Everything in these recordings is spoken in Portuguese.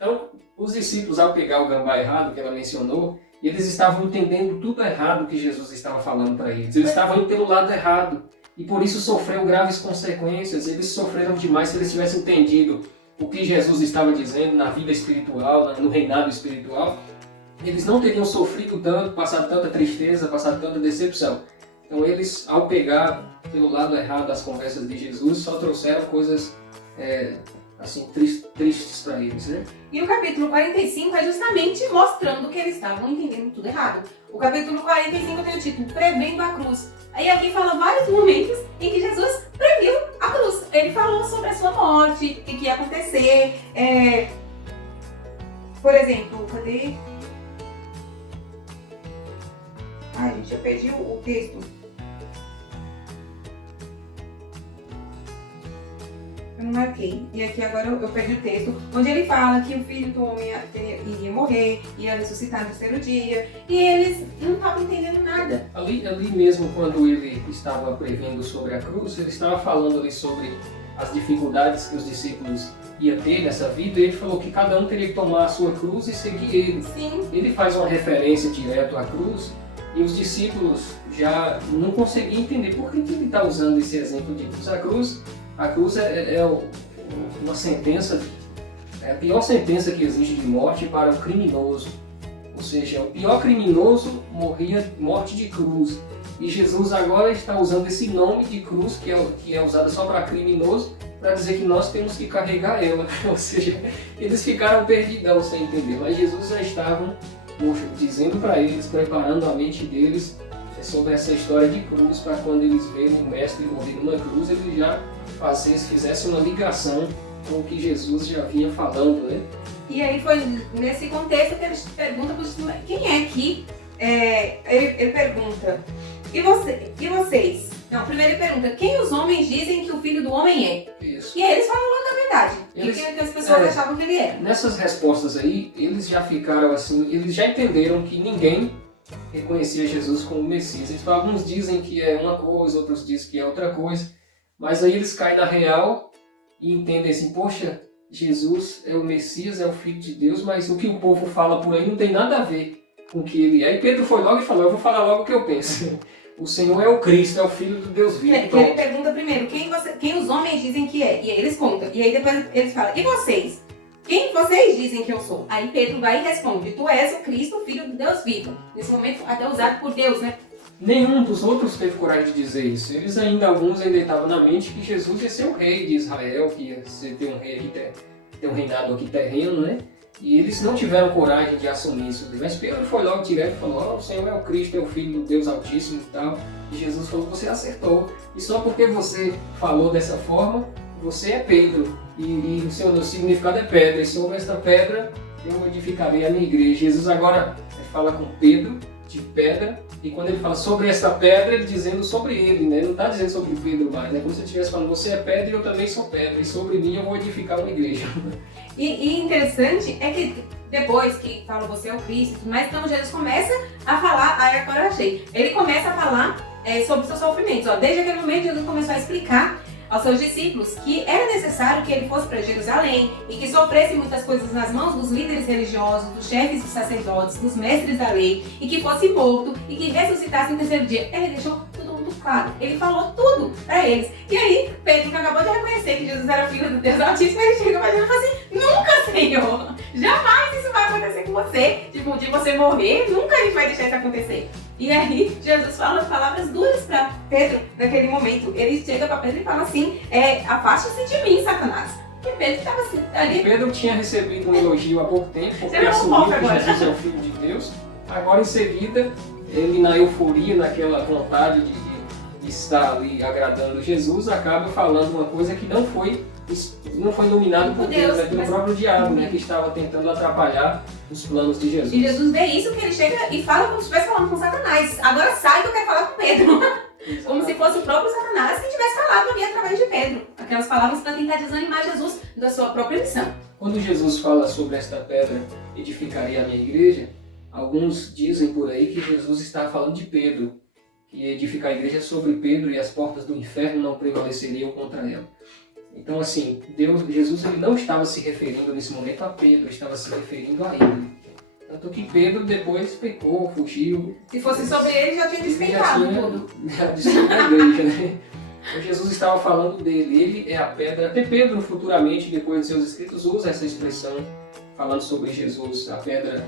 Então, os discípulos, ao pegar o gambá errado que ela mencionou, eles estavam entendendo tudo errado que Jesus estava falando para eles. Eles estavam indo pelo lado errado. E por isso sofreu graves consequências. Eles sofreram demais. Se eles tivessem entendido o que Jesus estava dizendo na vida espiritual, no reinado espiritual, eles não teriam sofrido tanto, passado tanta tristeza, passado tanta decepção. Então eles, ao pegar pelo lado errado as conversas de Jesus, só trouxeram coisas assim, tristes para eles, né? E o capítulo 45 é justamente mostrando que eles estavam entendendo tudo errado. O capítulo 45 tem o título Prevendo a Cruz. Aí aqui fala vários momentos em que Jesus previu a cruz. Ele falou sobre a sua morte, o que ia acontecer. Por exemplo, cadê? Ai, gente, eu perdi o texto. Eu não marquei. E aqui agora eu perdi o texto, onde ele fala que o filho do homem iria morrer, ia ressuscitar no terceiro dia, e eles não estavam entendendo nada. Ali mesmo, quando ele estava prevendo sobre a cruz, ele estava falando ali sobre as dificuldades que os discípulos iam ter nessa vida, e ele falou que cada um teria que tomar a sua cruz e seguir ele. Sim. Ele faz uma referência direta à cruz, e os discípulos já não conseguiam entender por que ele está usando esse exemplo de cruz. A cruz é uma sentença, é a pior sentença que existe de morte para o criminoso. Ou seja, o pior criminoso morria morte de cruz. E Jesus agora está usando esse nome de cruz, que é usada só para criminoso, para dizer que nós temos que carregar ela. Ou seja, eles ficaram perdidão sem entender. Mas Jesus já estava dizendo para eles, preparando a mente deles sobre essa história de cruz, para quando eles verem o mestre morrer numa cruz, eles já fizessem uma ligação com o que Jesus já vinha falando, né? E aí foi nesse contexto que ele pergunta quem é que... ele pergunta, e vocês? Não, primeiro ele pergunta, quem os homens dizem que o filho do homem é? Isso. E aí eles falam logo a verdade, que as pessoas achavam que ele era. Nessas respostas aí, eles já ficaram assim, eles já entenderam que ninguém reconhecia Jesus como Messias. Então, alguns dizem que é uma coisa, outros dizem que é outra coisa, mas aí eles caem na real e entendem assim, poxa, Jesus é o Messias, é o Filho de Deus, mas o que o povo fala por aí não tem nada a ver com o que ele é. E Pedro foi logo e falou, eu vou falar logo o que eu penso. O Senhor é o Cristo, é o Filho do Deus vivo. Ele pergunta primeiro, quem os homens dizem que é? E aí eles contam. E aí depois eles falam, e vocês? Quem vocês dizem que eu sou? Aí Pedro vai e responde, tu és o Cristo, o Filho do Deus vivo. Nesse momento até usado por Deus, né? Nenhum dos outros teve coragem de dizer isso. Alguns ainda estavam na mente que Jesus ia ser o rei de Israel, que ia ter um rei ter um reinado aqui terreno, né? E eles não tiveram coragem de assumir isso. Mas Pedro foi logo direto e falou, o Senhor é o Cristo, é o Filho do Deus Altíssimo e tal. E Jesus falou, você acertou. E só porque você falou dessa forma, você é Pedro. E o seu significado é pedra. E sobre esta pedra eu edificarei a minha igreja. Jesus agora fala com Pedro de pedra. E quando ele fala sobre esta pedra, ele dizendo sobre ele, né? Ele não está dizendo sobre Pedro mais, né? Como se ele estivesse falando, você é pedra e eu também sou pedra. E sobre mim eu vou edificar uma igreja. E interessante é que depois que fala você é o Cristo, mas então Jesus começa a falar, aí agora eu achei, ele começa a falar sobre os seus sofrimentos. Ó, desde aquele momento Jesus começou a explicar aos seus discípulos que era necessário que ele fosse para Jerusalém e que sofresse muitas coisas nas mãos dos líderes religiosos, dos chefes dos sacerdotes, dos mestres da lei, e que fosse morto e que ressuscitasse no terceiro dia. Ele deixou tudo muito claro, ele falou tudo para eles. E aí, Pedro, que acabou de reconhecer que Jesus era filho do Deus Altíssimo, ele chega para Jesus e fala assim, nunca, Senhor, jamais isso vai acontecer com você, tipo, de você morrer, nunca a gente vai deixar isso acontecer. E aí, Jesus fala palavras duras para Pedro naquele momento. Ele chega para Pedro e fala assim, afaste-se de mim, Satanás. E Pedro estava assim, ali. Pedro tinha recebido um elogio há pouco tempo, porque assumiu que Jesus é o Filho de Deus. Agora, em seguida, ele na euforia, naquela vontade de estar ali agradando Jesus, acaba falando uma coisa que não foi iluminado por Deus, né? Pelo próprio diabo, né? Que estava tentando atrapalhar os planos de Jesus. E Jesus vê isso, que ele chega e fala como se estivesse falando com Satanás. Agora sai que eu quero falar com Pedro. Como se fosse o próprio Satanás que tivesse falado ali através de Pedro. Aquelas palavras para tentar desanimar Jesus da sua própria missão. Quando Jesus fala sobre esta pedra, edificarei a minha igreja, alguns dizem por aí que Jesus está falando de Pedro, que edificar a igreja sobre Pedro e as portas do inferno não prevaleceriam contra ela. Então, assim, Jesus ele não estava se referindo nesse momento a Pedro, estava se referindo a ele. Tanto que Pedro depois pecou, fugiu. Se fosse sobre ele, já tinha despencado tudo. Já despencou a igreja, né? Então, Jesus estava falando dele. Ele é a pedra. Até Pedro, futuramente, depois de seus escritos, usa essa expressão falando sobre Jesus. A pedra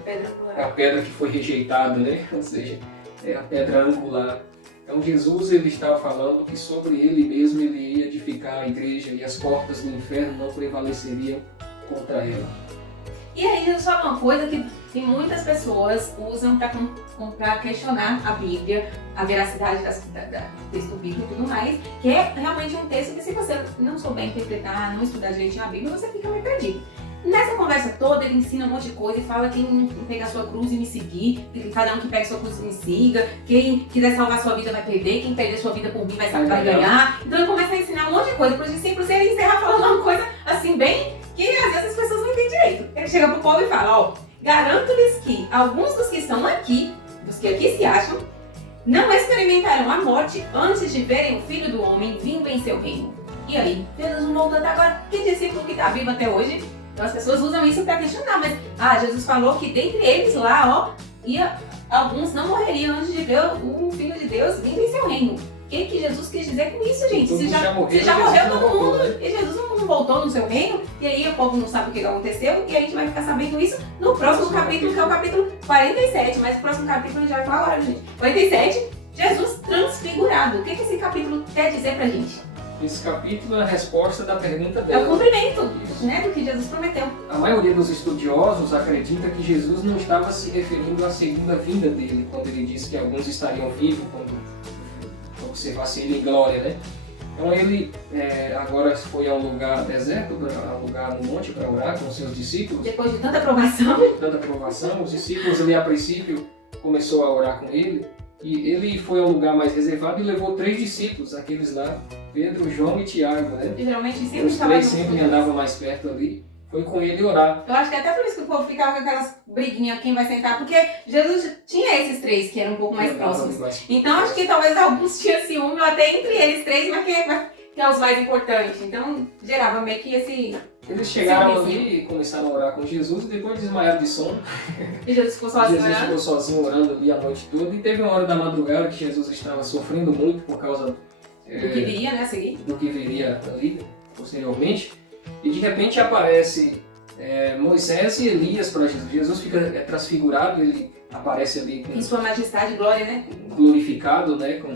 é a pedra que foi rejeitada, né? Ou seja, é a pedra angular. Então Jesus ele estava falando que sobre ele mesmo ele ia edificar a igreja e as portas do inferno não prevaleceriam contra ela. E aí Jesus fala uma coisa que muitas pessoas usam para questionar a Bíblia, a veracidade do texto bíblico e tudo mais, que é realmente um texto que se você não souber interpretar, não estudar direitinho a Bíblia, você fica meio perdido. Nessa conversa toda, ele ensina um monte de coisa e fala quem pegar sua cruz e me seguir, que cada um que pega sua cruz e me siga, quem quiser salvar sua vida vai perder, quem perder sua vida por mim vai ganhar. Então ele começa a ensinar um monte de coisa para os discípulos e ele encerra falando uma coisa assim bem que às vezes as pessoas não entendem direito. Ele chega pro povo e fala, ó, garanto-lhes que alguns dos que estão aqui, dos que aqui se acham, não experimentarão a morte antes de verem o Filho do Homem vindo em seu reino. E aí, Jesus não voltou até agora, que discípulo que está vivo até hoje? Então as pessoas usam isso para questionar, mas Jesus falou que dentre eles lá, alguns não morreriam antes de ver o Filho de Deus vindo em seu reino. O que Jesus quis dizer com isso, gente? Se já morreu todo mundo, né? E Jesus não voltou no seu reino, e aí o povo não sabe o que aconteceu, e a gente vai ficar sabendo isso no próximo capítulo, que é o capítulo 47, mas o próximo capítulo a gente vai falar agora, gente. 47, Jesus transfigurado. O que esse capítulo quer dizer pra gente? Esse capítulo é a resposta da pergunta dela. É o cumprimento, né, do que Jesus prometeu. A maioria dos estudiosos acredita que Jesus não estava se referindo à segunda vinda dele, quando ele disse que alguns estariam vivos quando observasse ele em glória, né? Então ele agora foi a um lugar deserto, a um lugar no monte para orar com os seus discípulos. Depois de tanta aprovação. Os discípulos ali a princípio começou a orar com ele. E ele foi a um lugar mais reservado e levou 3 discípulos, aqueles lá, Pedro, João e Tiago, né? E geralmente sempre os 3 sempre andavam mais perto ali. Foi com ele orar. Eu acho que é até por isso que o povo ficava com aquelas briguinhas, quem vai sentar, porque Jesus tinha esses 3 que eram um pouco mais próximos. Então acho que talvez alguns tinham ciúme, ou até entre eles 3, mas que é os mais importantes. Então gerava meio que esse... Eles chegaram ali e começaram a orar com Jesus e depois desmaiaram de sono. E Jesus ficou sozinho orando? Jesus ficou sozinho orando ali a noite toda. E teve uma hora da madrugada que Jesus estava sofrendo muito por causa do que viria, né, seguir? Do que viria ali, posteriormente. E de repente aparece Moisés e Elias para Jesus. Jesus fica transfigurado, ele aparece ali em sua majestade e glória, né? Glorificado, né, com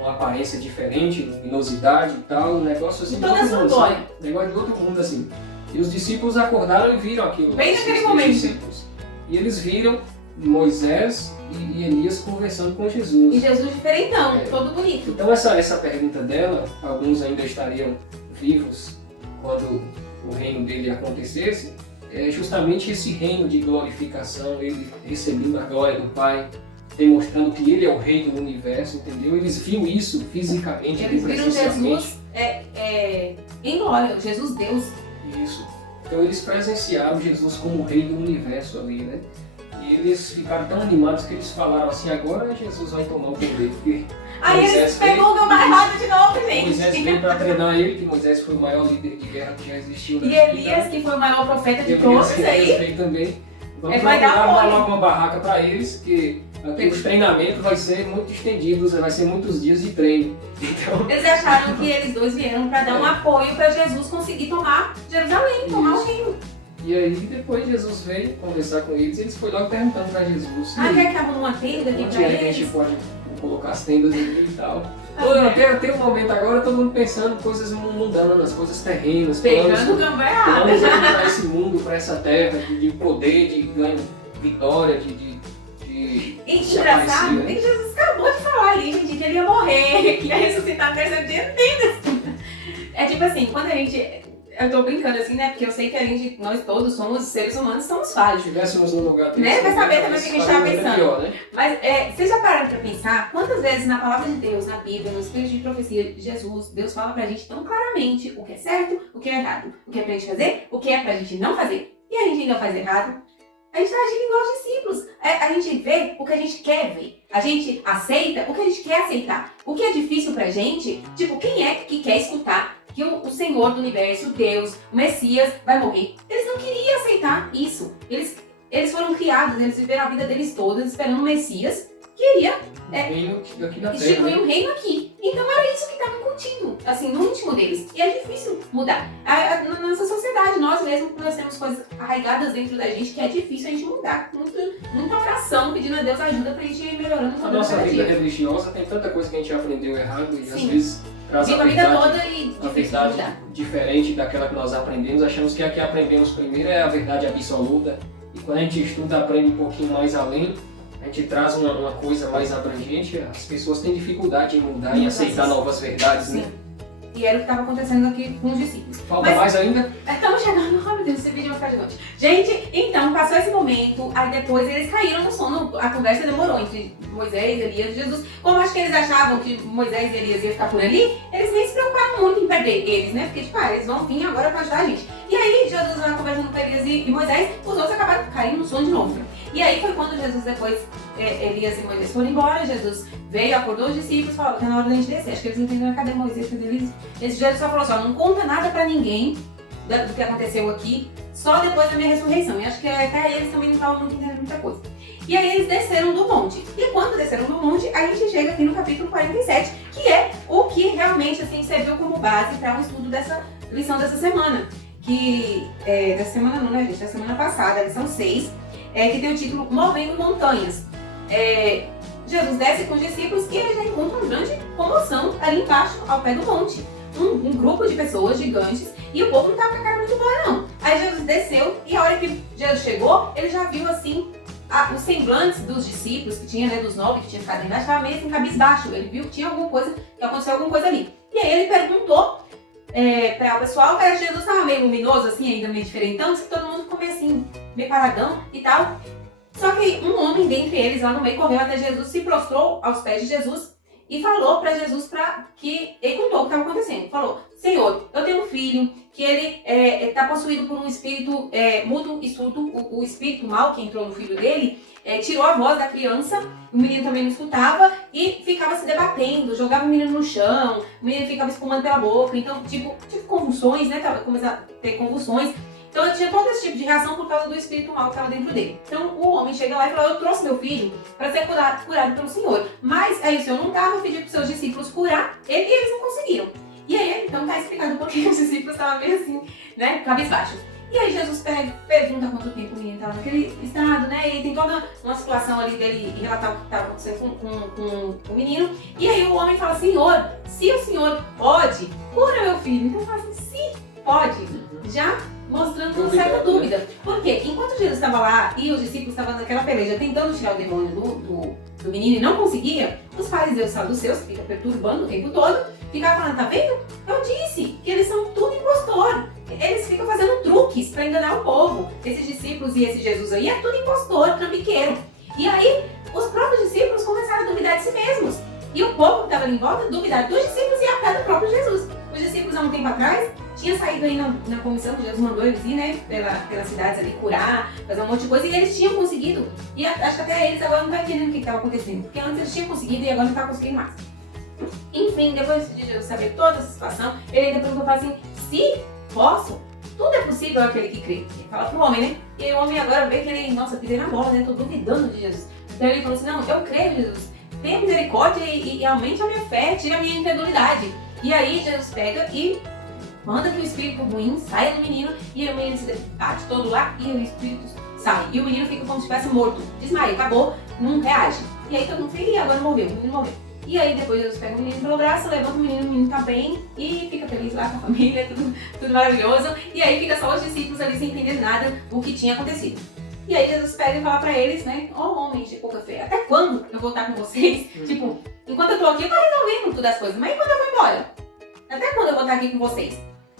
uma aparência diferente, luminosidade e tal, um negócio assim. Toda a sua glória. Um negócio de outro mundo, assim. E os discípulos acordaram e viram aquilo. Bem naquele momento. Discípulos. E eles viram Moisés e Elias conversando com Jesus. E Jesus diferentão, todo bonito. Então essa pergunta dela, alguns ainda estariam vivos quando o reino dele acontecesse, é justamente esse reino de glorificação, ele recebendo a glória do Pai, demonstrando que ele é o rei do universo, entendeu? Eles viram isso fisicamente, eles viram Jesus em glória, Jesus Deus. Isso. Então eles presenciaram Jesus como o rei do universo ali, né? E eles ficaram tão animados que eles falaram assim, agora Jesus vai tomar o poder. Porque aí eles pegou o meu errado de novo, gente. Moisés veio para treinar ele, que Moisés foi o maior líder de guerra que já existiu. E Elias, que foi o maior profeta de todos aí. Veio também. Vamos vai dar logo uma barraca para eles, que aqui os treinamentos vai ser muito estendidos, vai ser muitos dias de treino. Então... Eles acharam que eles dois vieram para dar um apoio para Jesus conseguir tomar Jerusalém, tomar o reino. E aí depois Jesus veio conversar com eles e eles foram logo perguntando para Jesus. Quer que arruma uma tenda aqui para eles? A gente pode colocar as tendas ali e tal. Eu tenho um momento agora, todo mundo pensando em coisas mundanas, coisas terrenas. Pegando gambá errado. Planos para esse mundo, para essa terra, de poder, de ganho, vitória, de engraçado, né? Jesus acabou de falar ali, gente, que ele ia morrer, que ia ressuscitar no terceiro dia. É tipo assim, quando a gente... Eu tô brincando assim, né? Porque eu sei que nós todos somos seres humanos, somos falhos. Se estivéssemos no lugar desse, né? Vai saber também o que a gente estava pensando. Pior, né? Mas vocês já pararam pra pensar quantas vezes na palavra de Deus, na Bíblia, no Espírito de Profecia de Jesus, Deus fala pra gente tão claramente o que é certo, o que é errado, o que é pra gente fazer, o que é pra gente não fazer. E a gente ainda faz errado. A gente tá agindo igual os discípulos. A gente vê o que a gente quer ver. A gente aceita o que a gente quer aceitar. O que é difícil pra gente, tipo, quem é que quer escutar que o Senhor do Universo, Deus, o Messias, vai morrer. Eles não queriam aceitar isso. Eles foram criados, eles viveram a vida deles todas esperando o Messias, que iria instituir um reino aqui. Então era isso que estava incutido, assim, no íntimo deles. E é difícil mudar. Na nossa sociedade, nós mesmos temos coisas arraigadas dentro da gente que é difícil a gente mudar. Muita oração pedindo a Deus ajuda pra gente ir melhorando. A nossa vida religiosa tem tanta coisa que a gente aprendeu errado e às vezes traz a vida toda e a verdade diferente daquela que nós aprendemos. Achamos que a que aprendemos primeiro é a verdade absoluta. E quando a gente estuda, aprende um pouquinho mais além, a gente traz uma coisa mais abrangente, as pessoas têm dificuldade em mudar, em aceitar novas verdades, né? E era o que estava acontecendo aqui com os discípulos. Falta mais ainda? Estamos chegando, oh meu Deus, esse vídeo vai ficar gigante. Gente, então, passou esse momento, aí depois eles caíram no sono, a conversa demorou entre Moisés, Elias e Jesus. Como acho que eles achavam que Moisés e Elias iam ficar por ali, eles nem se preocuparam muito em perder eles, né? Porque, tipo, eles vão vir agora para ajudar a gente. E aí, Jesus lá conversando com Elias e Moisés, os outros acabaram caindo no sono de novo. E aí foi quando Jesus depois, Elias e Moisés foram embora, Jesus veio, acordou os discípulos, falou que é na hora da gente descer. Acho que eles entenderam, cadê Moisés, cadê Elias? Jesus só falou assim, ó, não conta nada pra ninguém do que aconteceu aqui, só depois da minha ressurreição. E acho que até eles também não estavam muito entendendo muita coisa. E aí eles desceram do monte. E quando desceram do monte, a gente chega aqui no capítulo 47, que é o que realmente assim, serviu como base para o estudo dessa lição dessa semana. Que, dessa semana não, né gente? Da semana passada, a lição 6, que tem o título Movendo Montanhas. Jesus desce com os discípulos e eles já encontram uma grande comoção ali embaixo, ao pé do monte. Um grupo de pessoas gigantes e o povo não estava com a cara muito boa não. Aí Jesus desceu e a hora que Jesus chegou, ele já viu assim os semblantes dos discípulos, que tinha, né, dos 9 que tinha ficado embaixo, estava meio assim cabisbaixo. Ele viu que tinha alguma coisa, que aconteceu alguma coisa ali. E aí ele perguntou para o pessoal, que Jesus estava meio luminoso assim, ainda meio diferentão, que todo mundo ficou meio assim, meio paradão e tal. Só que um homem dentre eles lá no meio correu até Jesus, se prostrou aos pés de Jesus e falou para Jesus que ele contou o que estava acontecendo. Falou, Senhor, eu tenho um filho que ele está possuído por um espírito mudo e surdo. O espírito mal que entrou no filho dele tirou a voz da criança, o menino também não escutava e ficava se debatendo, jogava o menino no chão, o menino ficava espumando pela boca. Então, tipo convulsões, né? Começava a ter convulsões. Então eu tinha todo esse tipo de reação por causa do espírito mal que estava dentro dele. Então o homem chega lá e fala, eu trouxe meu filho para ser curado pelo Senhor. Mas aí o Senhor não estava, pediu para os seus discípulos curar ele e eles não conseguiram. E aí então está explicado por que os discípulos estavam meio assim, né, cabisbaixo. E aí Jesus pergunta quanto tempo o menino estava naquele estado, né, e tem toda uma situação ali dele relatar o que estava acontecendo com o menino. E aí o homem fala, Senhor, se o Senhor pode, cura meu filho. Então fala assim, se pode, já mostrando uma certa dúvida. Porque enquanto Jesus estava lá e os discípulos estavam naquela peleja tentando tirar o demônio do menino e não conseguia, os fariseus e saduceus, que ficam perturbando o tempo todo, ficavam falando, tá vendo? Eu disse que eles são tudo impostor. Eles ficam fazendo truques para enganar o povo. Esses discípulos e esse Jesus aí é tudo impostor, trambiqueiro. E aí os próprios discípulos começaram a duvidar de si mesmos. E o povo que estava ali em volta duvidava dos discípulos e até do próprio Jesus. Os discípulos há um tempo atrás tinha saído aí na comissão que Jesus mandou eles ir, né, pelas cidades ali, curar, fazer um monte de coisa, e eles tinham conseguido. E acho que até eles agora não estão entendendo o que estava acontecendo, porque antes eles tinham conseguido e agora não estavam conseguindo mais. Enfim, depois de Jesus saber toda essa situação, ele ainda perguntou assim, se posso, tudo é possível aquele que crê. Ele fala pro homem, né? E aí o homem agora vê que ele, nossa, pisei na bola, né, tô duvidando de Jesus. Então ele falou assim, não, eu creio, Jesus, tenha misericórdia e aumente a minha fé, tire a minha incredulidade. E aí Jesus pega e manda que o espírito ruim saia do menino e o menino se bate todo lá e o espírito sai. E o menino fica como se estivesse morto, desmaia, acabou, não reage. E aí todo mundo fica, e agora morreu, o menino morreu. E aí depois Jesus pega o menino pelo braço, levanta o menino tá bem e fica feliz lá com a família, tudo maravilhoso. E aí fica só os discípulos ali sem entender nada o que tinha acontecido. E aí Jesus pega e fala pra eles, né, homens de pouca fé, até quando eu vou estar com vocês? Tipo, enquanto eu tô aqui eu tô resolvendo todas as coisas, mas quando eu vou embora? Até quando eu vou estar aqui com vocês?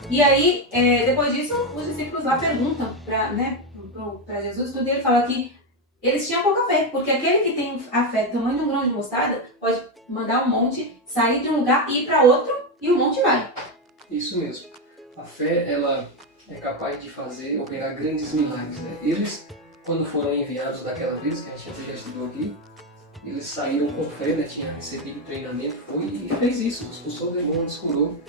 E aí, depois disso, os discípulos lá perguntam pra Jesus, tudo, e ele fala que eles tinham pouca fé, porque aquele que tem a fé do tamanho de um grão de mostarda pode mandar um monte sair de um lugar e ir para outro e o monte vai. Isso mesmo. A fé, ela é capaz de operar grandes milagres, né? Eles, quando foram enviados daquela vez, que a gente já estudou aqui, eles saíram com fé, né? Tinha recebido treinamento, foi e fez isso, expulsou demônios, curou.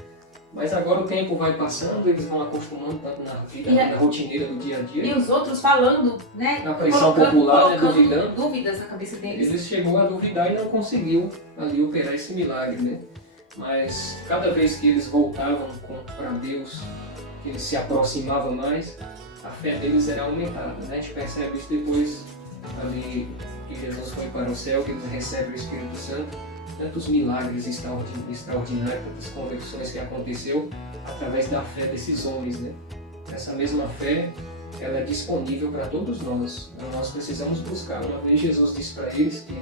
Mas agora o tempo vai passando, eles vão acostumando tanto na vida na rotineira do dia a dia. E os outros falando, né? Na pressão popular, né, colocando duvidando. dúvidas na cabeça deles. Eles chegou a duvidar e não conseguiu ali operar esse milagre, né? Mas cada vez que eles voltavam para Deus, que eles se aproximavam mais, a fé deles era aumentada, né? A gente percebe isso depois ali que Jesus foi para o céu, que eles recebem o Espírito Santo, tantos milagres extraordinários, tantas conversões que aconteceu através da fé desses homens, né? Essa mesma fé, ela é disponível para todos nós. Então nós precisamos buscar. Uma vez Jesus disse para eles que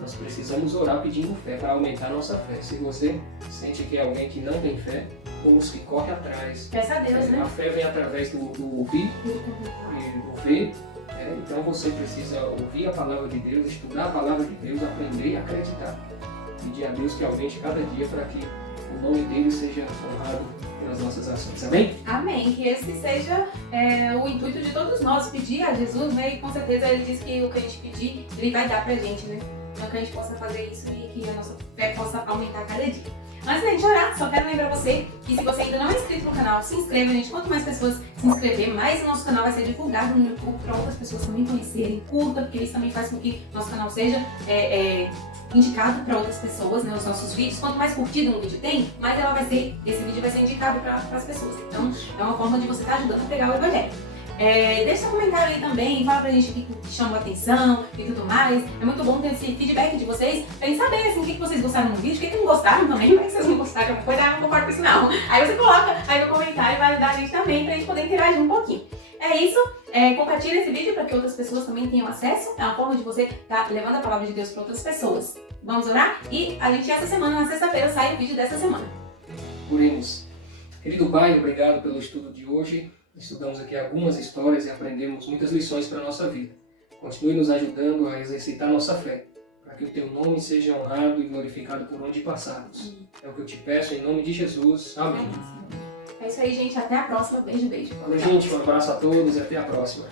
nós precisamos orar pedindo fé para aumentar a nossa fé. Se você sente que é alguém que não tem fé, busque, corre atrás. Peça a Deus, né? A fé vem através do ouvir e do ver. Então você precisa ouvir a palavra de Deus, estudar a palavra de Deus, aprender e acreditar. Pedir a Deus que aumente cada dia para que o nome dele seja honrado pelas nossas ações. Amém? Amém. Que esse seja o intuito de todos nós, pedir a Jesus, né? E com certeza ele diz que o que a gente pedir, ele vai dar pra gente, né? Então que a gente possa fazer isso e que a nossa fé possa aumentar cada dia. Antes da gente orar, só quero lembrar você que se você ainda não é inscrito no canal, se inscreva, gente. Quanto mais pessoas se inscrever, mais o nosso canal vai ser divulgado no YouTube para outras pessoas também conhecerem. Curta, porque isso também faz com que nosso canal seja indicado para outras pessoas, né? Os nossos vídeos. Quanto mais curtida um vídeo tem, mais esse vídeo vai ser indicado para as pessoas. Então, é uma forma de você estar ajudando a pegar o evangelho. Deixa seu comentário aí também, fala pra gente o que chamou a atenção e tudo mais. É muito bom ter esse feedback de vocês, pra gente saber assim, o que vocês gostaram no vídeo, o que não gostaram também, mas se vocês não gostaram, eu vou dar um concordo com isso não. Aí você coloca aí no comentário e vai ajudar a gente também, pra gente poder interagir um pouquinho. É isso, compartilha esse vídeo para que outras pessoas também tenham acesso. É uma forma de você estar levando a palavra de Deus para outras pessoas. Vamos orar? E a gente essa semana, na sexta-feira, sai o vídeo dessa semana. Oremos. Querido Pai, obrigado pelo estudo de hoje. Estudamos aqui algumas histórias e aprendemos muitas lições para a nossa vida. Continue nos ajudando a exercitar nossa fé, para que o Teu nome seja honrado e glorificado por onde passarmos. É o que eu te peço em nome de Jesus. Amém. É isso aí, gente. Até a próxima. Beijo, beijo. Valeu, gente. Um abraço a todos e até a próxima.